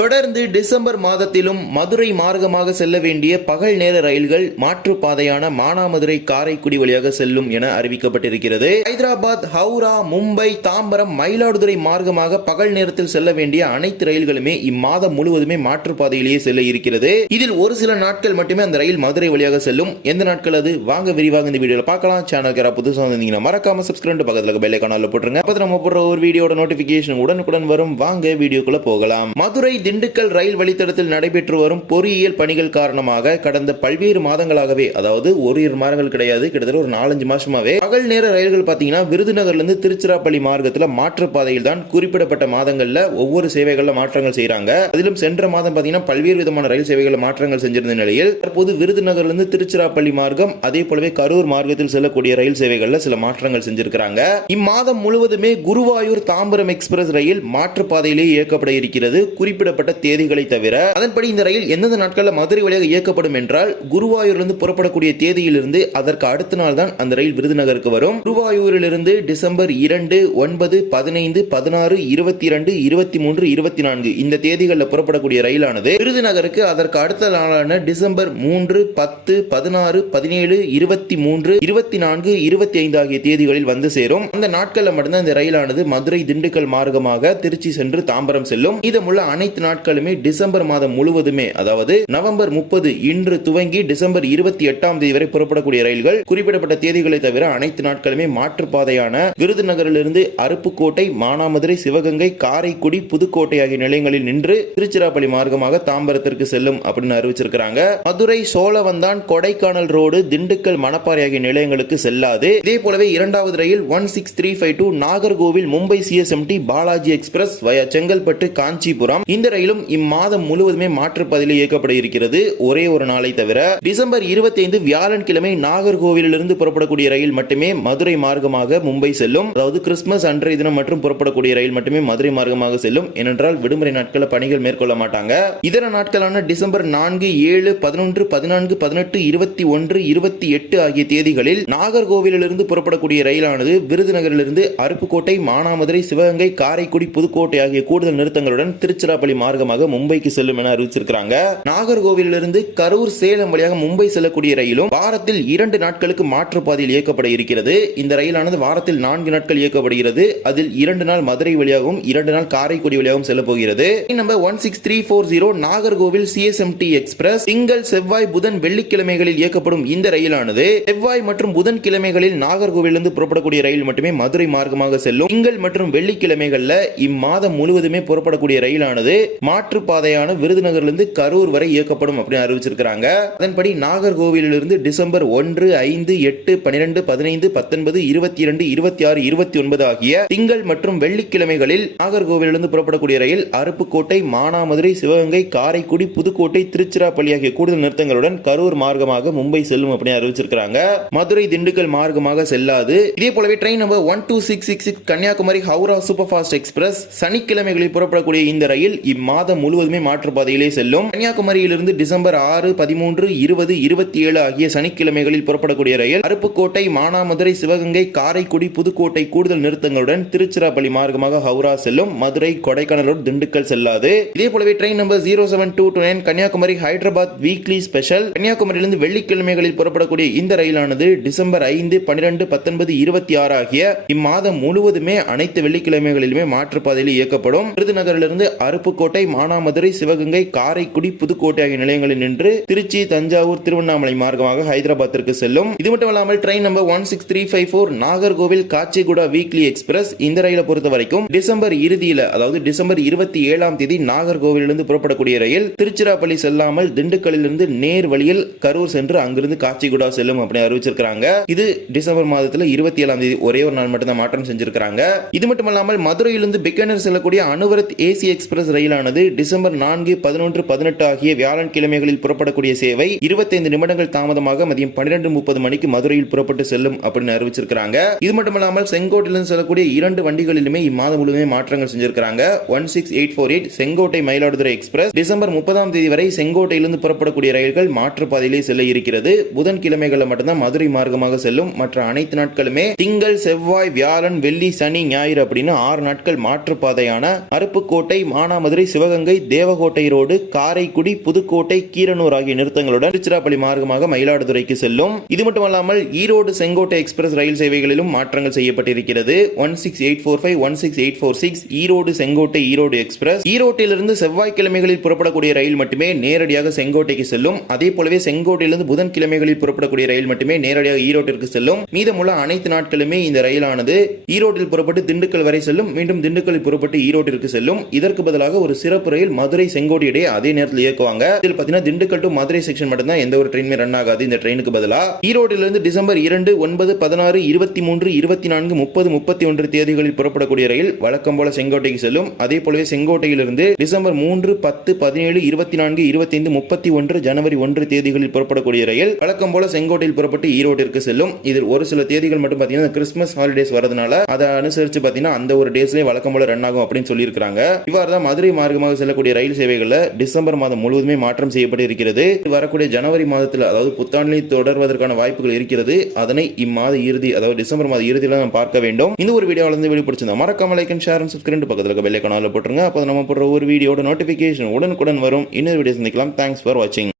தொடர்ந்து டிசம்பர் மாதத்திலும் மதுரை மார்க்கமாக செல்ல வேண்டிய பகல் நேர ரயில்கள் மாற்றுப்பாதையான மானாமதுரை காரைக்குடி வழியாக செல்லும் என அறிவிக்கப்பட்டிருக்கிறது. ஹைதராபாத், ஹவுரா, மும்பை, தாம்பரம், மயிலாடுதுறை மார்க்கமாக பகல் நேரத்தில் செல்ல வேண்டிய அனைத்து ரயில்களுமே இம்மாதம் முழுவதுமே மாற்றுப்பாதையிலேயே செல்ல இருக்கிறது. இதில் ஒரு சில நாட்கள் மட்டுமே அந்த ரயில் மதுரை வழியாக செல்லும். எந்த நாட்கள் அது வாங்க விரிவாக இந்த வீடியோல பார்க்கலாம். சேனலுக்கு புதுசாக வந்தீங்கன்னா மறக்காம சப்ஸ்கிரைப் பக்கத்துல பெல் ஐகானை போட்டுருங்க. அப்ப நம்ம போடுற ஒரு வீடியோட நோட்டிபிகேஷன் உடனுக்குடன் வரும். வாங்க வீடியோக்குள்ள போகலாம். மதுரை திண்டுக்கல் ரயில் வழித்தடத்தில் நடைபெற்று வரும் பொறியியல் பணிகள் காரணமாக கடந்த பல்வேறு மாதங்களாகவே, அதாவது ஒரு மாதங்கள் கிடையாது, கிட்டத்தட்ட ஒரு 4-5 மாசமாவே பகல் நேர ரயில்கள் பாத்தீங்கன்னா விருதுநகர்ல இருந்து திருச்சிராப்பள்ளி மார்க்கத்தில் மாற்றுப்பாதையில் தான் குறிப்பிடப்பட்ட மாதங்கள்ல ஒவ்வொரு சேவைகள்ல மாற்றங்கள் செய்யறாங்க. அதிலும் சென்ற மாதம் பாத்தீங்கன்னா பல்வேறு விதமான ரயில் சேவைகள் மாற்றங்கள் செஞ்சிருந்த நிலையில் தற்போது விருதுநகர்ல இருந்து திருச்சிராப்பள்ளி மார்க்கம், அதே போலவே கரூர் மார்க்கத்தில் செல்லக்கூடிய ரயில் சேவைகள்ல சில மாற்றங்கள் செஞ்சிருக்கிறாங்க. இம்மாதம் முழுவதுமே குருவாயூர் தாம்பரம் எக்ஸ்பிரஸ் ரயில் மாற்றுப்பாதையிலேயே இயக்கப்பட இருக்கிறது. குறிப்பிடப்பட்ட தேதிகளை தவிர அதன்படி இந்த ரயில் எந்தெந்த நாட்களில் மதுரை வழியாக இயக்கப்படும் என்றால், குருவாயூரிலிருந்து புறப்படக்கூடிய தேதியிலிருந்து அதற்கு அடுத்த நாள் தான் அந்த ரயில் விருதுநகருக்கு வரும். குருவாயூரிலிருந்து டிசம்பர் 2, 9, 15, 16, 22, 23, 24 இந்த தேதிகளில் புறப்படக்கூடிய ரயிலானது விருதுநகருக்கு அதற்கு அடுத்த நாளான டிசம்பர் 3, 10, 16, 17, 23, 24, 25 ஆகிய தேதிகளில் வந்து சேரும். அந்த நாட்களில் மட்டும்தான் இந்த ரயிலானது மதுரை திண்டுக்கல் மார்க்கமாக திருச்சி சென்று தாம்பரம் செல்லும். இதமுள்ள அனைத்து நாட்களுமே டிசம்பர் மாதம் முழுவதுமே, அதாவது நவம்பர் 30 இன்று துவங்கி டிசம்பர் 28ஆம் தேதி வரை புறப்படக்கூடிய ரயில்கள் குறிப்பிடப்பட்ட தேதிகளை தவிர அனைத்து நாட்களுமே மாற்றுப்பாதையான விருதுநகரிலிருந்து அருப்புக்கோட்டை, மானாமதுரை, சிவகங்கை, காரைக்குடி, புதுக்கோட்டை ஆகிய நிலையங்களில் நின்று திருச்சிராப்பள்ளி மார்க்கமாக தாம்பரத்திற்கு செல்லும் அப்படின்னு அறிவிச்சிருக்காங்க. மதுரை சோழவந்தான், கொடைக்கானல் ரோடு, திண்டுக்கல், மணப்பாறை ஆகிய நிலையங்களுக்கு செல்லாது. இதே போலவே இரண்டாவது ரயில் 16352 Nagercoil Mumbai CSMT Balaji express via Chengalpattu Kanchipuram இந்த ரயிலும் இம்மாதம் முழுவதுமே மாற்றுப்பாதையில் இயக்கப்பட இருக்கிறது. ஒரே ஒரு நாளை தவிர டிசம்பர் 25 வியாழன்கிழமை நாகர்கோவிலிருந்து புறப்படக்கூடிய ரயில் மட்டுமே மதுரை மார்க்கமாக மும்பை செல்லும். அதாவது கிறிஸ்துமஸ் அன்றைய தினம் மற்றும் புறப்படக்கூடிய ரயில் மட்டுமே மதுரை மார்க்கமாக செல்லும். ஏனென்றால் விடுமுறை நாட்களில் பணிகள் மேற்கொள்ள மாட்டாங்க. இதர நாட்களான டிசம்பர் 4, 7, 11, 14, 18, 21, 28 ஆகிய தேதிகளில் நாகர்கோவிலிருந்து புறப்படக்கூடிய ரயிலானது விருதுநகரிலிருந்து அருப்புக்கோட்டை, மானாமதுரை, சிவகங்கை, காரைக்குடி, புதுக்கோட்டை ஆகிய கூடுதல் நிறுத்தங்களுடன் திருச்சிராப்பள்ளி மார்க்கமாக மும்பைக்கு செல்லும் என அறிவிச்சிருக்காங்க. நாகர்கோவிலிருந்து கரூர், சேலம் வழியாக மும்பை செல்லக்கூடிய ரயிலும் வாரத்தில் 2 நாட்களுக்கு மாற்றுப்பாதையில் இயக்கப்பட இருக்கிறது. இந்த ரயிலானது வாரத்தில் 4 நாட்கள் இயக்கப்படுகிறது. அதில் 2 நாள் மதுரை வழியாகவும் 2 நாள் காரைக்குடி வழியாகவும் செல்ல போகிறது. நம்பர் 16340 நாகர்கோவில் சிஎஸ்எம்டி எக்ஸ்பிரஸ் திங்கள், செவ்வாய், புதன், வெள்ளிக்கிழமைகளில் இயக்கப்படும் இந்த ரயிலானது செவ்வாய் மற்றும் புதன் கிழமைகளில் நாகர்கோவிலிருந்து புறப்படக்கூடிய ரயில் மட்டுமே மதுரை மார்க்கமாக செல்லும். திங்கள் மற்றும் வெள்ளிக்கிழமைகள்ல இம்மாதம் முழுவதுமே புறப்படக்கூடிய ரயிலானது மாற்றுப்பாதையான விருதுநகரிலிருந்து கரூர் வரை இயக்கப்படும் அப்படின்னு அறிவிச்சிருக்காங்க. அதன்படி நாகர்கோவிலிருந்து டிசம்பர் 1, 5, 8, 12, 15, 19, 22, 26, 29 ஆகிய திங்கள் மற்றும் வெள்ளிக்கிழமைகளில் நாகர்கோவிலிருந்து புறப்படக்கூடிய ரயில் அருப்புக்கோட்டை, மானாமதுரை, சிவகங்கை, காரைக்குடி, புதுக்கோட்டை, திருச்சிராப்பள்ளி ஆகிய கூடுதல் நிறுத்தங்களுடன் கரூர் மார்க்கமாக மும்பை செல்லும் அப்படின்னு அறிவிச்சிருக்காங்க. மதுரை திண்டுக்கல் மார்க்கமாக செல்லாது. இதே போலவே train number 12666 Kanyakumari Howrah super fast express சனிக்கிழமைகளில் புறப்படக்கூடிய இந்த ரயில் இம்மாதம் முழுவதுமே மாற்றுப்பாதையிலே செல்லும். கன்னியாகுமரியிலிருந்து டிசம்பர் 6, 13, 20, 27 ஆகிய சனிக்கிழமைகளில் புறப்படக்கூடிய ரயில் அருப்புக்கோட்டை, மானாமதுரை, சிவகங்கை, காரைக்குடி, புதுக்கோட்டை கூடுதல் நிறுத்தங்களுடன் திருச்சிராப்பள்ளி மார்க்கமாக ஹவுரா செல்லும். மதுரை, கொடைக்கானல் ரோடு, திண்டுக்கல் செல்லாது. இதே போலவே train number 07229 Kanyakumari Hyderabad weekly special கன்னியாகுமரியிலிருந்து வெள்ளிக்கிழமைகளில் புறப்படக்கூடிய இந்த ரயிலானது டிசம்பர் 5, 12, 19, 26 ஆகிய இம்மாதம் முழுவதுமே அனைத்து வெள்ளிக்கிழமைகளிலுமே மாற்றுப்பாதையில் இயக்கப்படும். விருதுநகரிலிருந்து அருப்புக்கோட்டை, மானாமதுரை, சிவகங்கை, காரைக்குடி, புதுக்கோட்டை ஆகிய நிலையங்களில் நின்று திருச்சி, தஞ்சாவூர், திருவண்ணாமலை மார்க்கமாக ஹைதராபாத்திற்கு செல்லும். இது மட்டுமல்லாமல் train number 16354 Nagercoil Kacheguda weekly express இந்த ரயிலை பொறுத்த வரைக்கும் டிசம்பர் இறுதியில, அதாவது டிசம்பர் 27ஆம் தேதி நாகர்கோவிலிருந்து புறப்படக்கூடிய ரயில் திருச்சிராப்பள்ளி செல்லாமல் திண்டுக்கல்லிலிருந்து நேர் வழியில் கரூர் சென்று அங்கிருந்து காச்சிகுடா செல்லும் அப்படின்னு அறிவிச்சிருக்காங்க. இது டிசம்பர் மாதத்தில் 27ஆம் தேதி ஒரே ஒரு நாள் மட்டும் தான் மாற்றம் செஞ்சிருக்காங்க. இது மட்டுமல்லாமல் மதுரையிலிருந்து பிக்கனர் செல்லக்கூடிய அனுவரத் ஏசி எக்ஸ்பிரஸ் ரயிலானது டிசம்பர் 4, 11, 18 ஆகிய வியாழன்கிழமைகளில் புறப்படக்கூடிய சேவை 25 நிமிடங்கள் தாமதமாக மதியம் 12:30 மணிக்கு மதுரையில் புறப்பட்டு செல்லும் அப்படின்னு அறிவிச்சிருக்காங்க. இது மட்டுமல்லாமல் செங்கோட்டையிலிருந்து செல்லக்கூடிய 2 வண்டிகளிலுமே இம்மாதம் முழுவதுமே மாற்றங்கள் செஞ்சிருக்காங்க. 16848 செங்கோட்டை மயிலாடுதுறை எக்ஸ்பிரஸ் டிசம்பர் 30ஆம் தேதி வரை செங்கோட்டையிலிருந்து புறப்படக்கூடிய ரயில்கள் மாற்றுப்பாதையிலே செல்ல இருக்கிறது. புதன்கிழமைகளில் மட்டும்தான் மதுரை மார்க்கமாக செல்லும். மற்ற அனைத்து நாட்களுமே திங்கள், செவ்வாய், வியாழன், வெள்ளி, சனி, ஞாயிறு அப்படின்னு 6 நாட்கள் மாற்றுப்பாதையான அருப்புக்கோட்டை, மானாமதுரை, மதுரை சிவகங்கை தேவகோட்டை ரோடு காரைக்குடி புதுக்கோட்டை கீரனூர் ஆகிய நிறுத்தங்களுடன் திருச்சிராப்பள்ளி மார்க்கமாக மயிலாடுதுறைக்கு செல்லும். இது மட்டுமல்லாமல் ஈரோடு செங்கோட்டை எக்ஸ்பிரஸ் ரயில் சேவைகளிலும் மாற்றங்கள் செய்யப்பட்டிருக்கிறது. 16845 16846 ஈரோடு செங்கோட்டை ஈரோடு எக்ஸ்பிரஸ் ஈரோட்டிலிருந்து செவ்வாய்க்கிழமைகளில் புறப்படக்கூடிய ரயில் மட்டுமே நேரடியாக செங்கோட்டைக்கு செல்லும். அதே போலவே செங்கோட்டையிலிருந்து புதன்கிழமைகளில் புறப்படக்கூடிய ரயில் மட்டுமே நேரடியாக ஈரோட்டிற்கு செல்லும். மீதமுள்ள அனைத்து நாட்களுமே இந்த ரயிலானது ஈரோட்டில் புறப்பட்டு திண்டுக்கல் வரை செல்லும். மீண்டும் திண்டுக்கல்லில் புறப்பட்டு ஈரோட்டிற்கு செல்லும். இதற்கு பதிலாக ஒரு சிறப்பு ரயில் மதுரை செங்கோட்டை இடையே அதே நேரத்தில் இயக்குவாங்க. இதில் பார்த்தீங்கன்னா திண்டுக்கல் டு மதுரை செக்ஷன் மட்டும்தான் எந்த ஒரு ட்ரெயினுமே ரன் ஆகாது. இந்த ட்ரெயினுக்கு பதிலாக ஈரோட்டிலிருந்து டிசம்பர் 2, 9, 16, 23, 24, 30, 31 தேதிகளில் புறப்படக்கூடிய ரயில் வழக்கம் போல செங்கோட்டைக்கு செல்லும். அதே போலவே செங்கோட்டையிலிருந்து டிசம்பர் 3, 10, 17, 24, 25, 31 ஜனவரி 1 தேதிகளில் புறப்படக்கூடிய ரயில் வழக்கம் போல செங்கோட்டையில் புறப்பட்டு ஈரோட்டிற்கு செல்லும். இதில் ஒரு சில தேதிகள் மட்டும் பார்த்தீங்கன்னா கிறிஸ்துமஸ் ஹாலிடேஸ் வரதுனால அதை அனுசரித்து பார்த்தீங்கன்னா அந்த ஒரு டேஸ்லேயே வழக்கம் போல ரன் ஆகும் அப்படின்னு சொல்லியிருக்காங்க. இவ்வாறு தான் மதுரை மார்க்கமாக செல்லக்கூடிய ரயில் சேவைகளில் டிசம்பர் மாதம் முழுவதுமே மாற்றம் செய்யப்பட்டு இருக்கிறது. வரக்கூடிய ஜனவரி மாதத்தில் அதாவது புத்தாண்டினை தொடர்வதற்கான வாய்ப்புகள் இருக்கிறது. அதனை இம்மாத இறுதி அதாவது டிசம்பர் மாத இறுதியில் நாம் பார்க்க வேண்டும். இந்த ஒரு வீடியோவில் இருந்து வீடியோ பிடிச்சிருந்தா மறக்காம like and share and subscribe பக்கத்தில் இருக்க பெல் ஐகானை போட்டுருங்க. அப்போ நம்ம போடுற ஒரு வீடியோட நோட்டிஃபிகேஷன் உடனுக்குடன் வரும். இன்னொரு வீடியோ சந்திக்கலாம். தேங்க்ஸ் ஃபார் வாட்சிங்.